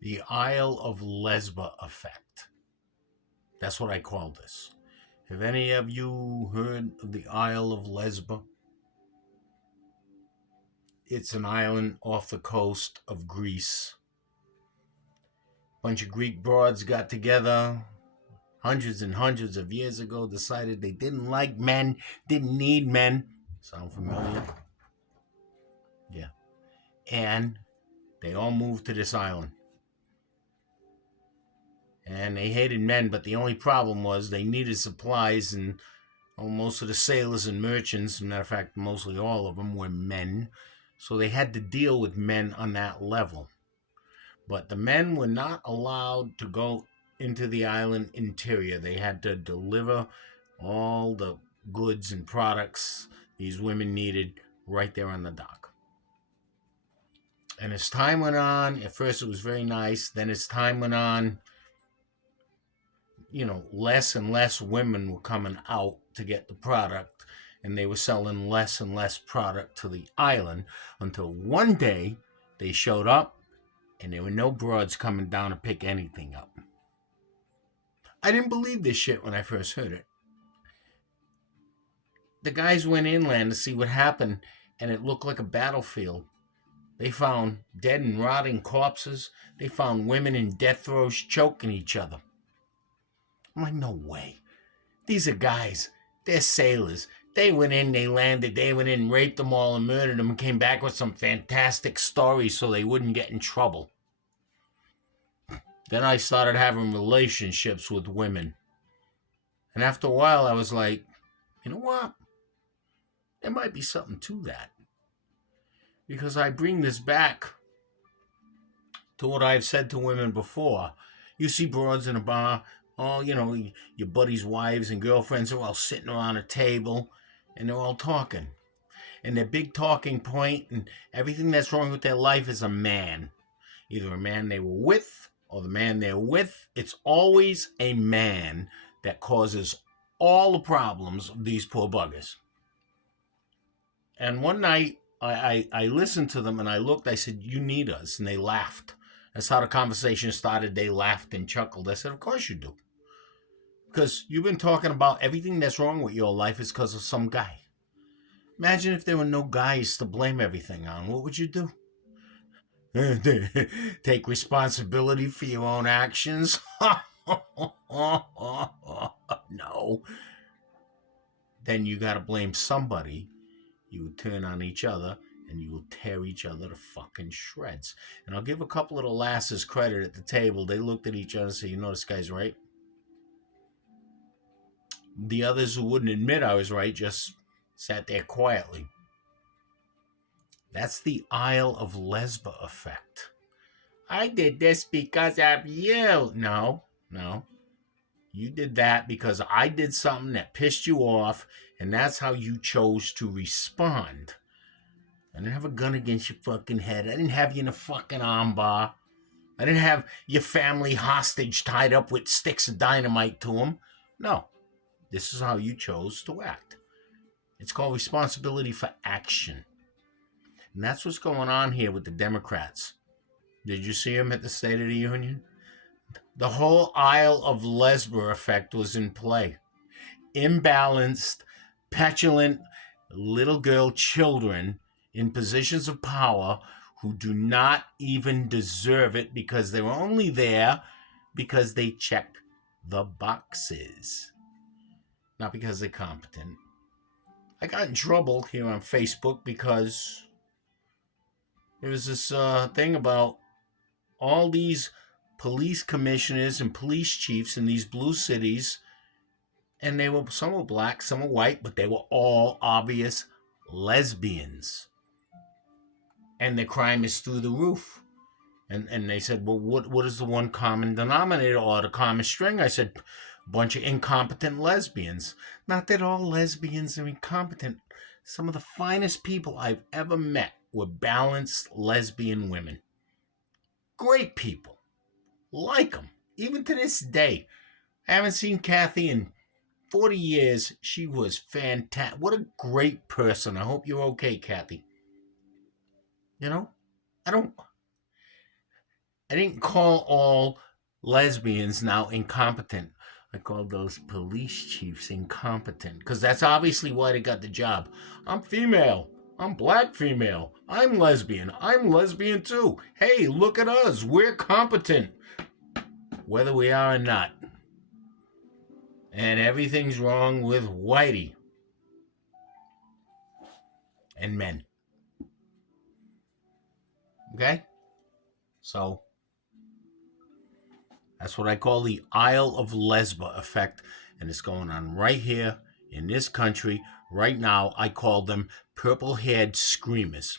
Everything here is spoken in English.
The Isle of Lesba effect. That's what I call this. Have any of you heard of the Isle of Lesba? It's an island off the coast of Greece. A bunch of Greek broads got together hundreds and hundreds of years ago, decided they didn't like men, didn't need men. Sound familiar? Yeah. And they all moved to this island. And they hated men, but the only problem was they needed supplies, and most of the sailors and merchants, as a matter of fact, mostly all of them, were men. So they had to deal with men on that level. But the men were not allowed to go into the island interior. They had to deliver all the goods and products these women needed right there on the dock. And as time went on, at first it was very nice. Then as time went on, less and less women were coming out to get the product, and they were selling less and less product to the island until one day they showed up and there were no broads coming down to pick anything up. I didn't believe this shit when I first heard it. The guys went inland to see what happened, and it looked like a battlefield. They found dead and rotting corpses. They found women in death throes choking each other. I'm like, no way. These are guys. They're sailors. They went in, they landed, they went in, raped them all and murdered them and came back with some fantastic stories so they wouldn't get in trouble. Then I started having relationships with women. And after a while, I was like, you know what? There might be something to that. Because I bring this back to what I've said to women before. You see broads in a bar, your buddies' wives and girlfriends are all sitting around a table and they're all talking. And their big talking point and everything that's wrong with their life is a man. Either a man they were with or the man they're with. It's always a man that causes all the problems of these poor buggers. And one night, I listened to them and I looked, I said, you need us. And they laughed. That's how the conversation started. They laughed and chuckled. I said, of course you do. Because you've been talking about everything that's wrong with your life is because of some guy. Imagine if there were no guys to blame everything on. What would you do? Take responsibility for your own actions? No. Then you got to blame somebody. You would turn on each other and you will tear each other to fucking shreds. And I'll give a couple of the lasses credit at the table. They looked at each other and said, this guy's right. The others who wouldn't admit I was right just sat there quietly. That's the Isle of Lesba effect. I did this because of you. No. You did that because I did something that pissed you off, and that's how you chose to respond. I didn't have a gun against your fucking head. I didn't have you in a fucking armbar. I didn't have your family hostage tied up with sticks of dynamite to them. No. This is how you chose to act. It's called responsibility for action. And that's what's going on here with the Democrats. Did you see them at the State of the Union? The whole Isle of Lesba effect was in play. Imbalanced, petulant little girl children in positions of power who do not even deserve it because they're only there because they check the boxes. Not because they're competent. I got in trouble here on Facebook because there was this thing about all these police commissioners and police chiefs in these blue cities, and some were black, some were white, but they were all obvious lesbians. And the crime is through the roof. And they said, well, what is the one common denominator or the common string? I said, a bunch of incompetent lesbians. Not that all lesbians are incompetent. Some of the finest people I've ever met were balanced lesbian women. Great people. Like them. Even to this day. I haven't seen Kathy in 40 years. She was fantastic. What a great person. I hope you're okay, Kathy. I don't... I didn't call all lesbians now incompetent. I called those police chiefs incompetent because that's obviously why they got the job. I'm female. I'm black female. I'm lesbian. I'm lesbian too. Hey, look at us. We're competent, whether we are or not. And everything's wrong with Whitey and men. Okay? So, that's what I call the Isle of Lesba effect. And it's going on right here in this country right now. I call them purple-haired screamers.